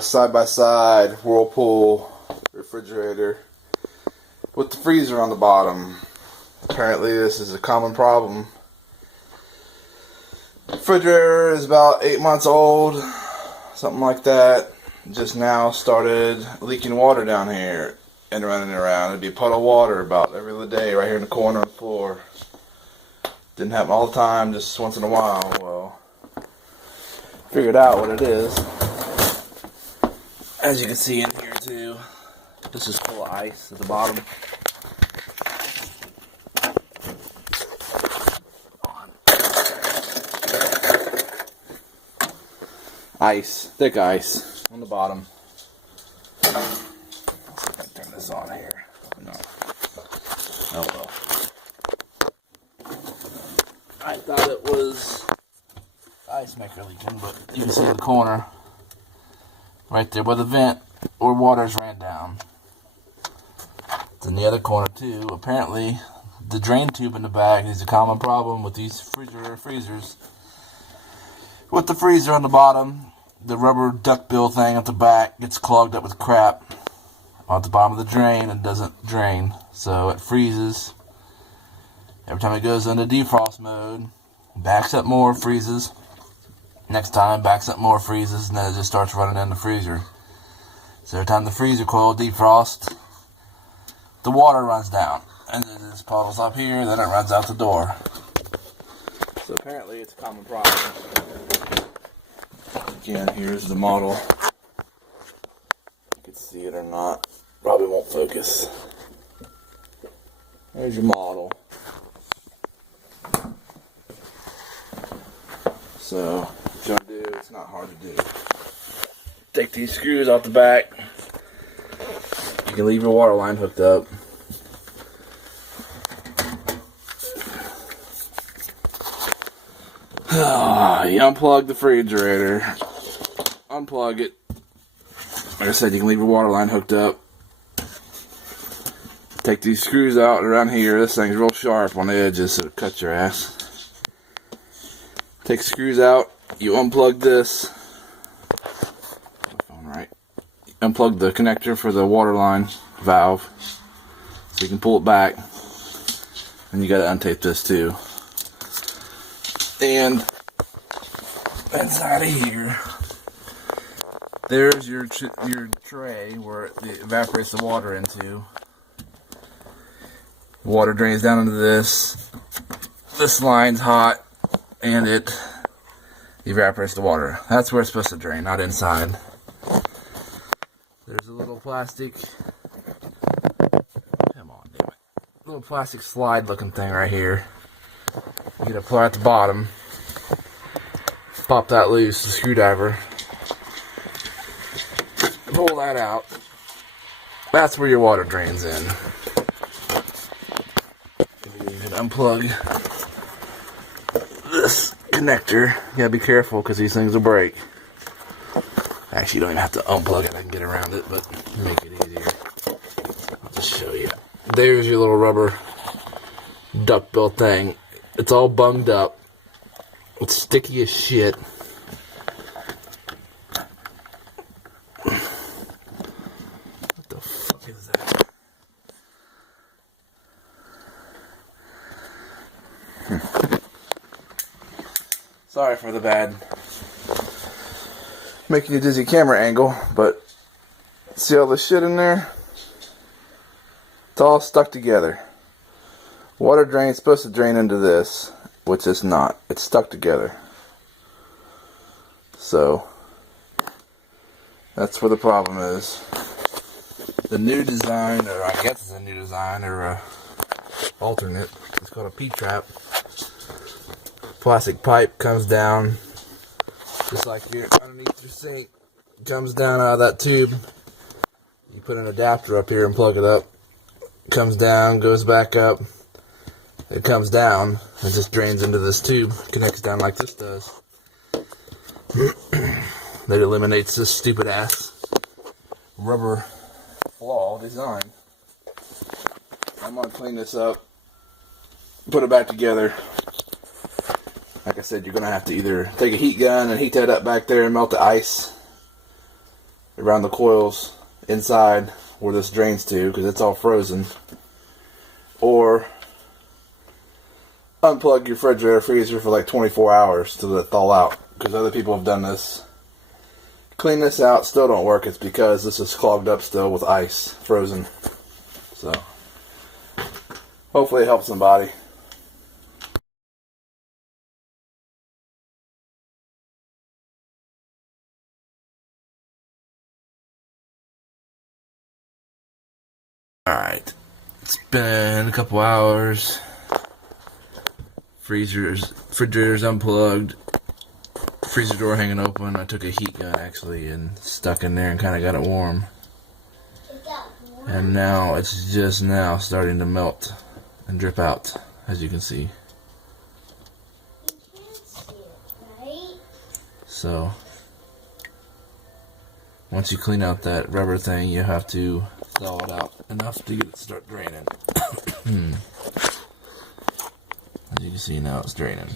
Side by side Whirlpool refrigerator with the freezer on the bottom. Apparently this is a common problem. Refrigerator is about 8 months old, something like that. Just now started leaking water down here and running around. It'd be a puddle of water about every other day right here in the corner of the floor. Didn't happen all the time, just once in a while. Well, figured out what it is. As you can see in here too, this is full of ice at the bottom. Ice, thick ice on the bottom. Let's see if I can turn this on here. No. Oh well. I thought it was ice maker leaking, but you can see the corner. Right there by the vent where waters ran down. It's in the other corner too. Apparently the drain tube in the back is a common problem with these freezers. With the freezer on the bottom, the rubber duckbill thing at the back gets clogged up with crap on the bottom of the drain and doesn't drain. So it freezes. Every time it goes into defrost mode, backs up more, freezes. Next time, backs up more, freezes, and then it just starts running in the freezer. So every time the freezer coil defrosts, the water runs down. And then it just puddles up here, then it runs out the door. So apparently it's a common problem. Again, here's the model. You can see it or not. Probably won't focus. There's your model. So, what you want to do, it's not hard to do. Take these screws off the back. You can leave your water line hooked up. You unplug the refrigerator. Unplug it. Like I said, you can leave your water line hooked up. Take these screws out around here. This thing's real sharp on the edges, so it'll cut your ass. Take the screws out, you unplug this. Right. Unplug the connector for the water line valve so you can pull it back. And you gotta untape this too. And inside of here, there's your tray where it evaporates the water into. Water drains down into this. This line's hot. And it evaporates the water. That's where it's supposed to drain, not inside. There's a little plastic, come on, damn it. Little plastic slide looking thing right here. You get a apply at the bottom. Pop that loose, the screwdriver. Pull that out. That's where your water drains in. You can unplug this connector. You gotta be careful because these things will break. Actually, you don't even have to unplug it. I can get around it, but make it easier. I'll just show you. There's your little rubber duckbill thing. It's all bunged up. It's sticky as shit. What the fuck is that? Sorry for the bad, making you dizzy camera angle, but see all this shit in there? It's all stuck together. Water drain is supposed to drain into this, which it's not. It's stuck together. So, that's where the problem is. The new design, or I guess it's a new design, or a alternate, it's called a P-trap. Plastic pipe comes down just like you're underneath your sink. It comes down out of that tube. You put an adapter up here and plug it up. It comes down, goes back up. It comes down and just drains into this tube. Connects down like this does. That eliminates this stupid ass rubber flaw design. I'm gonna clean this up, put it back together. Like I said, you're going to have to either take a heat gun and heat that up back there and melt the ice. around the coils inside where this drains to, because it's all frozen. Or unplug your refrigerator, freezer for like 24 hours to let it thaw out, because other people have done this. Clean this out, still don't work. It's because this is clogged up still with ice, frozen. So hopefully it helps somebody. Alright, it's been a couple hours. Refrigerator's unplugged. Freezer door hanging open. I took a heat gun actually and stuck in there and kind of got it warm. And now it's just now starting to melt and drip out, as you can see. So once you clean out that rubber thing, you have to thaw it out enough to get it to start draining. As you can see now, it's draining.